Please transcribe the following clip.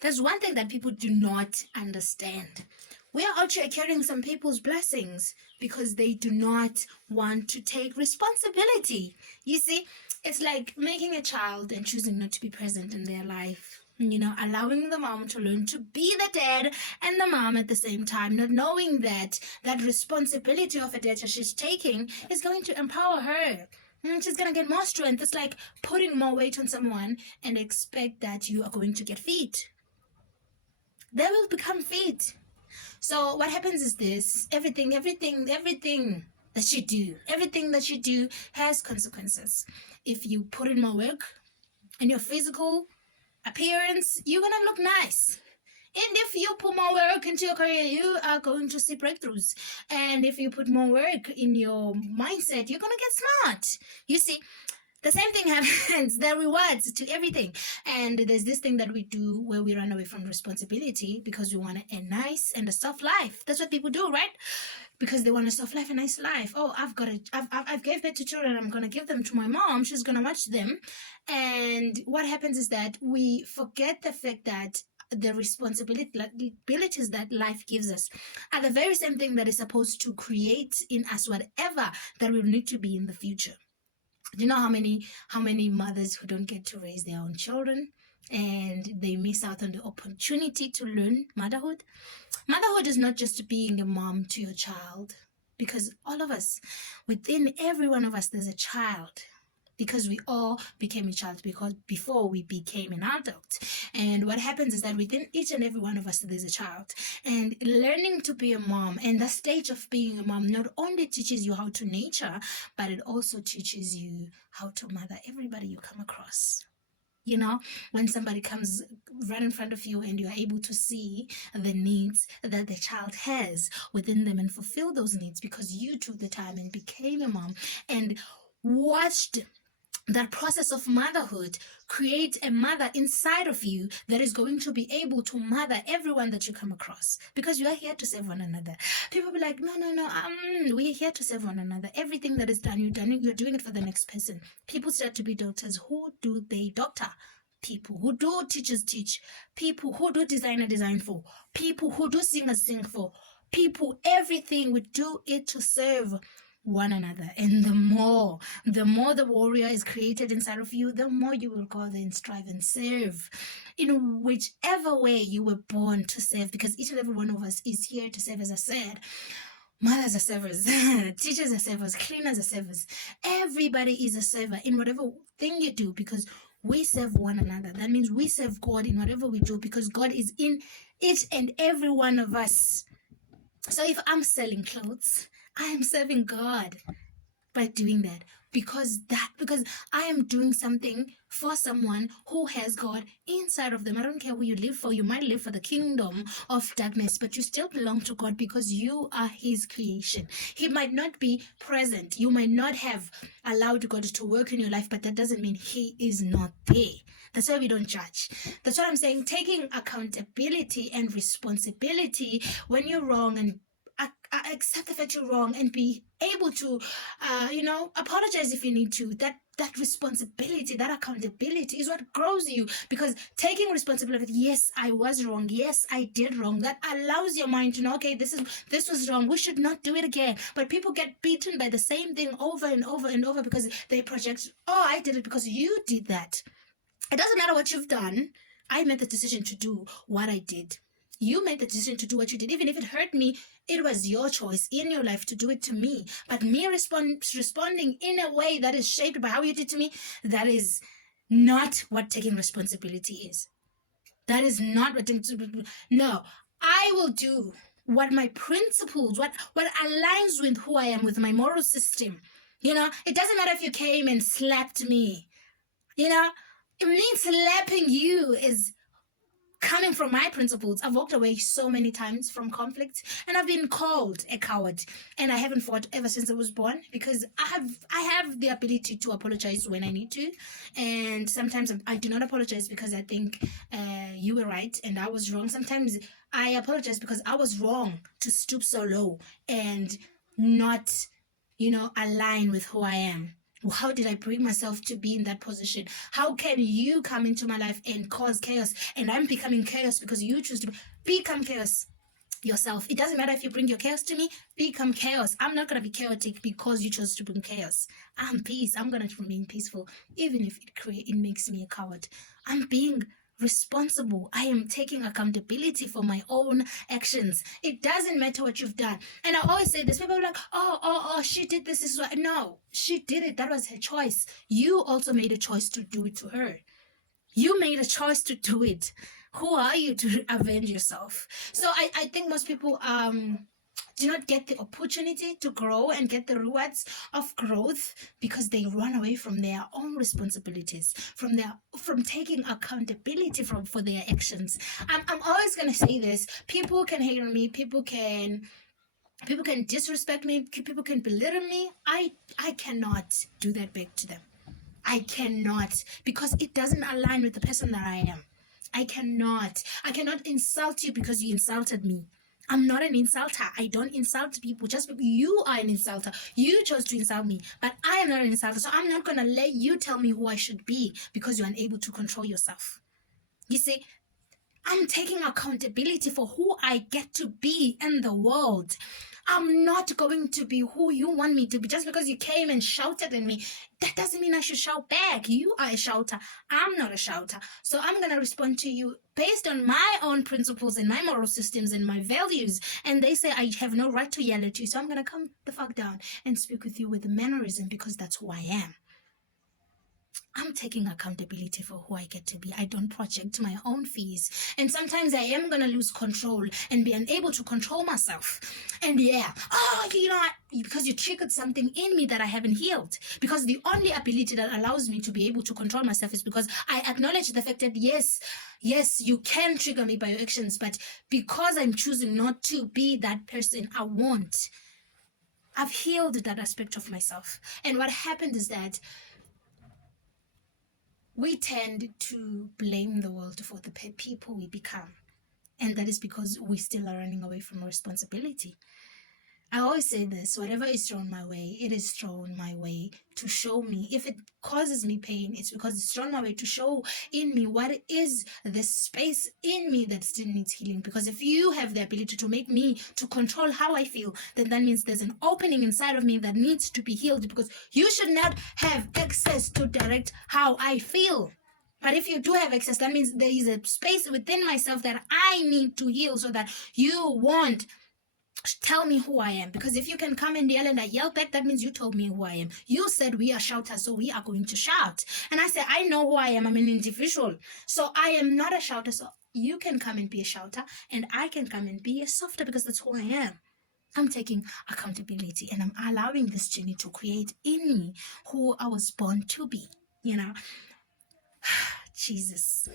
There's one thing that people do not understand. We are out here carrying some people's blessings because they do not want to take responsibility. You see, it's like making a child and choosing not to be present in their life. Allowing the mom to learn to be the dad and the mom at the same time, not knowing that that responsibility of a dad that she's taking is going to empower her. She's going to get more strength. It's like putting more weight on someone and expect that you are going to get fit. They will become fit. So what happens is this: everything that you do has consequences. If you put in more work in your physical appearance, you're gonna look nice. And if you put more work into your career, you are going to see breakthroughs. And if you put more work in your mindset, you're gonna get smart. You see, the same thing happens. There are rewards to everything. And there's this thing that we do where we run away from responsibility because we want a nice and a soft life. That's what people do, right? Because they want a soft life, a nice life. Oh, I've gave birth to children. I'm going to give them to my mom. She's going to watch them. And what happens is that we forget the fact that the responsibilities that life gives us are the very same thing that is supposed to create in us whatever that we need to be in the future. Do you know how many mothers who don't get to raise their own children and they miss out on the opportunity to learn motherhood? Motherhood is not just being a mom to your child, because all of us, within every one of us, there's a child. Because we all became a child before we became an adult. And what happens is that within each and every one of us, there's a child. And learning to be a mom and the stage of being a mom not only teaches you how to nurture, but it also teaches you how to mother everybody you come across. When somebody comes right in front of you and you're able to see the needs that the child has within them and fulfill those needs because you took the time and became a mom and watched that process of motherhood create a mother inside of you that is going to be able to mother everyone that you come across, because you are here to serve one another. People be like, no, we're here to serve one another. Everything that is done, you're doing it for the next person. People start to be doctors. Who do they doctor? People. Who do teachers teach? People. Who do design for? People. Who do singers sing for? People. Everything, we do it to serve one another. And the more the warrior is created inside of you, the more you will go there and strive and serve in whichever way you were born to serve, because each and every one of us is here to serve. As I said, mothers are servers, teachers are servers, cleaners are servers. Everybody is a server in whatever thing you do, because we serve one another. That means we serve God in whatever we do, because God is in each and every one of us. So if I'm selling clothes, I am serving God by doing that, because I am doing something for someone who has God inside of them. I don't care who you live for. You might live for the kingdom of darkness, but you still belong to God because you are His creation. He might not be present. You might not have allowed God to work in your life, but that doesn't mean He is not there. That's why we don't judge. That's what I'm saying. Taking accountability and responsibility when you're wrong, and accept the fact you're wrong, and be able to apologize if you need to. That responsibility, that accountability is what grows you, because taking responsibility, yes, I was wrong, yes, I did wrong, that allows your mind to know, okay, this was wrong, we should not do it again. But people get beaten by the same thing over and over and over because they project, oh, I did it because you did that. It doesn't matter what you've done. I made the decision to do what I did. You made the decision to do what you did. Even if it hurt me, it was your choice in your life to do it to me. But me responding in a way that is shaped by how you did to me, that is not what taking responsibility is. That is not what taking responsibility. No, I will do what my principles, what aligns with who I am, with my moral system. It doesn't matter if you came and slapped me. It means slapping you is coming from my principles. I've walked away so many times from conflict, and I've been called a coward, and I haven't fought ever since I was born, because I have the ability to apologize when I need to, and sometimes I do not apologize because I think you were right and I was wrong. Sometimes I apologize because I was wrong to stoop so low and not align with who I am. How did I bring myself to be in that position? How can you come into my life and cause chaos? And I'm becoming chaos because you choose to become chaos yourself. It doesn't matter if you bring your chaos to me, become chaos. I'm not going to be chaotic because you chose to bring chaos. I'm peace. I'm going to remain peaceful, even if it makes me a coward. I'm being responsible. I am taking accountability for my own actions. It doesn't matter what you've done. And I always say this, people are like, oh, she did this is what. No, she did it. That was her choice. You also made a choice to do it to her. You made a choice to do it. Who are you to avenge yourself? So I think most people do not get the opportunity to grow and get the rewards of growth because they run away from their own responsibilities, from taking accountability for their actions. I'm always gonna say this. People can hate on me, people can disrespect me, people can belittle me. I cannot do that back to them. I cannot, because it doesn't align with the person that I am. I cannot insult you because you insulted me. I'm not an insulter. I don't insult people just because you are an insulter. You chose to insult me, but I am not an insulter. So I'm not going to let you tell me who I should be because you're unable to control yourself. You see, I'm taking accountability for who I get to be in the world. I'm not going to be who you want me to be. Just because you came and shouted at me, that doesn't mean I should shout back. You are a shouter. I'm not a shouter. So I'm going to respond to you based on my own principles and my moral systems and my values. And they say I have no right to yell at you. So I'm going to come the fuck down and speak with you with mannerism because that's who I am. I'm taking accountability for who I get to be. I don't project my own fears. And sometimes I am going to lose control and be unable to control myself. And because you triggered something in me that I haven't healed. Because the only ability that allows me to be able to control myself is because I acknowledge the fact that yes, you can trigger me by your actions. But because I'm choosing not to be that person, I won't. I've healed that aspect of myself. And what happened is that we tend to blame the world for the people we become. And that is because we still are running away from responsibility. I always say this, whatever is thrown my way, it is thrown my way to show me. If it causes me pain, it's because it's thrown my way to show in me what is the space in me that still needs healing. Because if you have the ability to make me to control how I feel, then that means there's an opening inside of me that needs to be healed, because you should not have access to direct how I feel. But if you do have access, that means there is a space within myself that I need to heal so that you won't tell me who I am. Because if you can come and yell and I yell back, that means you told me who I am. You said we are shouters, so we are going to shout. And I said, I know who I am. I'm an individual. So I am not a shouter. So you can come and be a shouter and I can come and be a softer, because that's who I am. I'm taking accountability and I'm allowing this journey to create in me who I was born to be, Jesus.